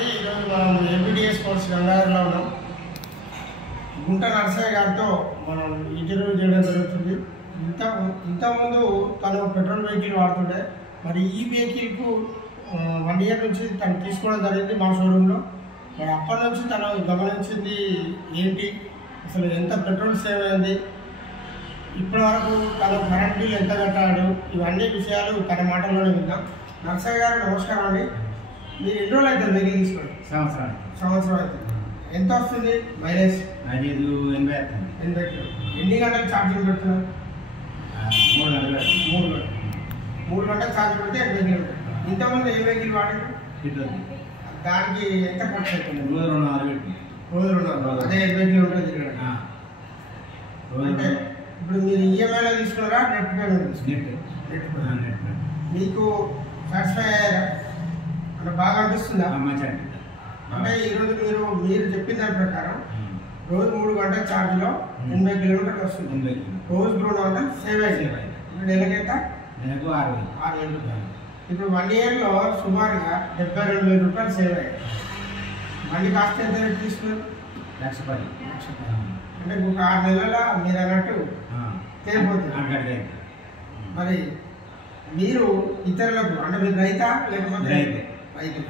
ఈరోజు మనం ఎంపీడీఎస్ కోర్స్ గంగాధర్లో ఉన్నాం. గుంట నర్సయ్య గారితో మనం ఇంటర్వ్యూ చేయడం జరుగుతుంది. ఇంతకుముందు తను పెట్రోల్ వెహికల్ వాడుతుండే, మరి ఈ వెహికల్కు 1 year నుంచి తను తీసుకోవడం జరిగింది మా షోరూంలో. మరి అప్పటి నుంచి తను గమనించింది ఏంటి, అసలు ఎంత పెట్రోల్ సేవ్ అయింది, ఇప్పటి వరకు తను కరెంట్ బిల్ ఎంత కట్టాడు, ఇవన్నీ విషయాలు తన మాటల్లోనే విందాం. నర్సయ్య గారు నమస్కారం అండి. మీరు ఎన్ని రోజులు అవుతుంది వెహికల్ తీసుకోండి? సంవత్సరం అవుతుంది. ఎంత వస్తుంది మైలేజ్? 80 కిలో. ఎన్ని గంటలు ఛార్జింగ్ పెడుతున్నారు? 3 గంటలు ఛార్జింగ్ పెడితే 80 కిలోమీటర్. ఇంతకుముందు ఏ వెహికల్ వాడారు? దానికి ఎంత ఖర్చు అవుతుంది? రోజు 2 అదే 80 కిలోమీటర్లు తిరగడం. అంటే ఇప్పుడు మీరు ఈఎంఐలో తీసుకున్నారా, నెట్ పేమెంట్ తీసుకున్నారా? మీకు సాటిస్ఫై అయ్యారా? అంటే బాగా అనిపిస్తుందా? అంటే ఈరోజు మీరు చెప్పిన దాని ప్రకారం రోజు 3 గంటల ఛార్జ్లో 80 కిలోమీటర్లు వస్తుంది. రోజు 200 సేవ్ అయ్యింది. నెలకైతే 6,000 రూపాయలు. ఇప్పుడు 1 yearలో సుమారుగా 72,000 రూపాయలు సేవ్ అయ్యాయి. బండి కాస్ట్ ఎంత రేట్ తీసుకున్నారు? 1,10,000. అంటే ఒక 6 నెలల మీరు అన్నట్టు తేలిపోతుంది. మరి మీరు ఇతరులకు, అంటే మీరు రైతా లేకపోతే రైతు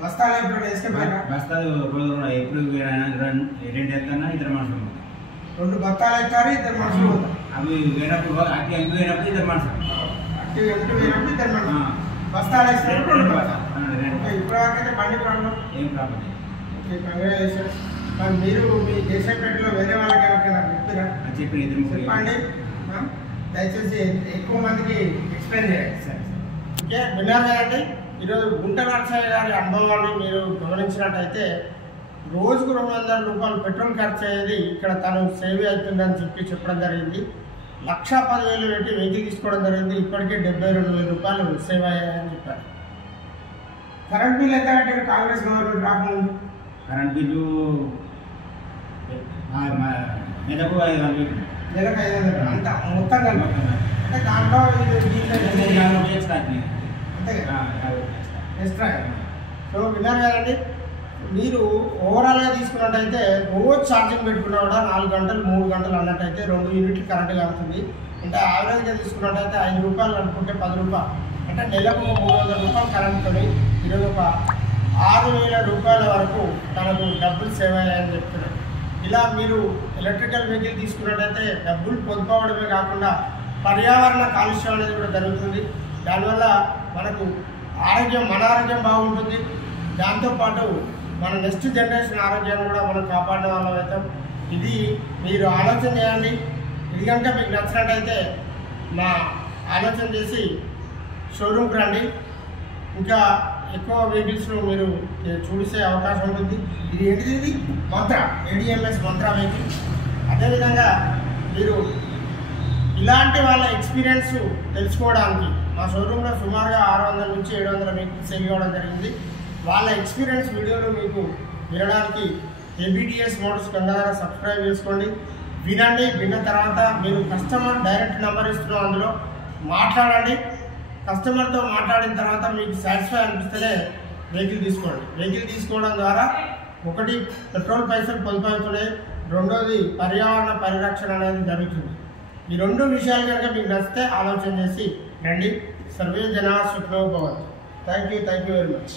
బస్తాలు ఎప్పుడు వేసుకెళ్ళారా? బస్తాలు రోజు ఎప్పుడు 2 ఎత్తానా 2 మనుషులు, 2 బస్తాలు ఎత్తారు, 2 మనుషులు పోతారు. అవి వేనప్పుడు అట్టి ఎంపీ వేనప్పుడు 2 మనుషులు, అట్టి ఎంపీ వేనప్పుడు 2 మనుషులు బస్తాలు వేస్తారు. 2 బస్తాలు. ఇప్పటివరకైతే బండి ప్రాబ్లం ఏం ప్రాబ్లం. Okay, congratulations. మరి మీరు మీ దేశపేటలో వేరే వాళ్ళకి ఎవరికైనా చెప్పారా? చెప్పండి, దయచేసి ఎక్కువ మందికి ఎక్స్ప్లెయిన్ చేయండి. సరే ఓకే, విన్నారు కదండి. ఈరోజు గుంట నర్సయ్య గారి అనుభవాన్ని మీరు గమనించినట్టయితే రోజుకు 200 రూపాయలు పెట్రోల్ ఖర్చు అయ్యేది ఇక్కడ తను సేవ్ అవుతుందని చెప్పడం జరిగింది. 1,10,000 పెట్టి వెహికల్ తీసుకోవడం జరిగింది. ఇప్పటికే 72,000 రూపాయలు సేవ్ అయ్యాయని చెప్పారు. కరెంట్ బిల్ ఎంత కట్టారు కాంగ్రెస్ గవర్నమెంట్ రాకముందు? కరెంట్ బిల్లు నెలకు 5,000. నెలకు 5,000 అంత మొత్తం కలిపి. అంటే దాంట్లో ఎక్స్ట్రా. సో విన్నారు కదండి. మీరు ఓవరాల్గా తీసుకున్నట్టయితే రోజు ఛార్జింగ్ పెట్టుకున్నా కూడా 4 గంటలు 3 గంటలు అన్నట్టయితే 2 యూనిట్లు కరెంట్ కాలుతుంది. అంటే యావరేజ్గా తీసుకున్నట్టయితే 5 రూపాయలు అనుకుంటే 10 రూపాయలు, అంటే నెలకు 300 రూపాయలు కరెంట్తో ఈరోజు ఒక 6,000 రూపాయల వరకు తనకు డబ్బులు సేవ్ అయ్యాయని చెప్తున్నారు. ఇలా మీరు ఎలక్ట్రికల్ వెహికల్ తీసుకున్నట్టయితే డబ్బులు పొదుపు అవడమే కాకుండా పర్యావరణ కాలుష్యం అనేది కూడా జరుగుతుంది. దానివల్ల మనకు మన ఆరోగ్యం బాగుంటుంది. దాంతోపాటు మన నెక్స్ట్ జనరేషన్ ఆరోగ్యాన్ని కూడా మనం కాపాడిన వాళ్ళం అవుతాం. ఇది మీరు ఆలోచన చేయండి. ఇది కనుక మీకు నచ్చినట్టయితే మా ఆలోచన చేసి షోరూమ్కి రండి. ఇంకా ఎక్కువ వెహికల్స్ను మీరు చూసే అవకాశం ఉంటుంది. ఇది ఏంటిది? ఇది మంత్రా ADMS మంత్రా వెహికల్. అదేవిధంగా మీరు ఇలాంటి వాళ్ళ ఎక్స్పీరియన్స్ తెలుసుకోవడానికి మా షోరూంలో సుమారుగా 600 నుంచి 700 వెహికల్స్ సేల్ అవ్వడం జరిగింది. వాళ్ళ ఎక్స్పీరియన్స్ వీడియోలు మీకు వినడానికి ఎంపీడీఎస్ మోటార్స్ గంగాధర సబ్స్క్రైబ్ చేసుకోండి, వినండి. విన్న తర్వాత మీరు కస్టమర్ డైరెక్ట్ నెంబర్ ఇస్తున్నాం, అందులో మాట్లాడండి. కస్టమర్తో మాట్లాడిన తర్వాత మీకు సాటిస్ఫై అనిపిస్తేనే వెహికల్ తీసుకోండి. వెహికల్ తీసుకోవడం ద్వారా ఒకటి పెట్రోల్ పైసలు పొదుపు అవుతున్నాయి, రెండోది పర్యావరణ పరిరక్షణ అనేది జరుగుతుంది. ఈ 2 విషయాలు కనుక మీకు నచ్చితే ఆలోచన చేసి రండి. సర్వే జనా సుఖినో భవంతు. Thank you very much.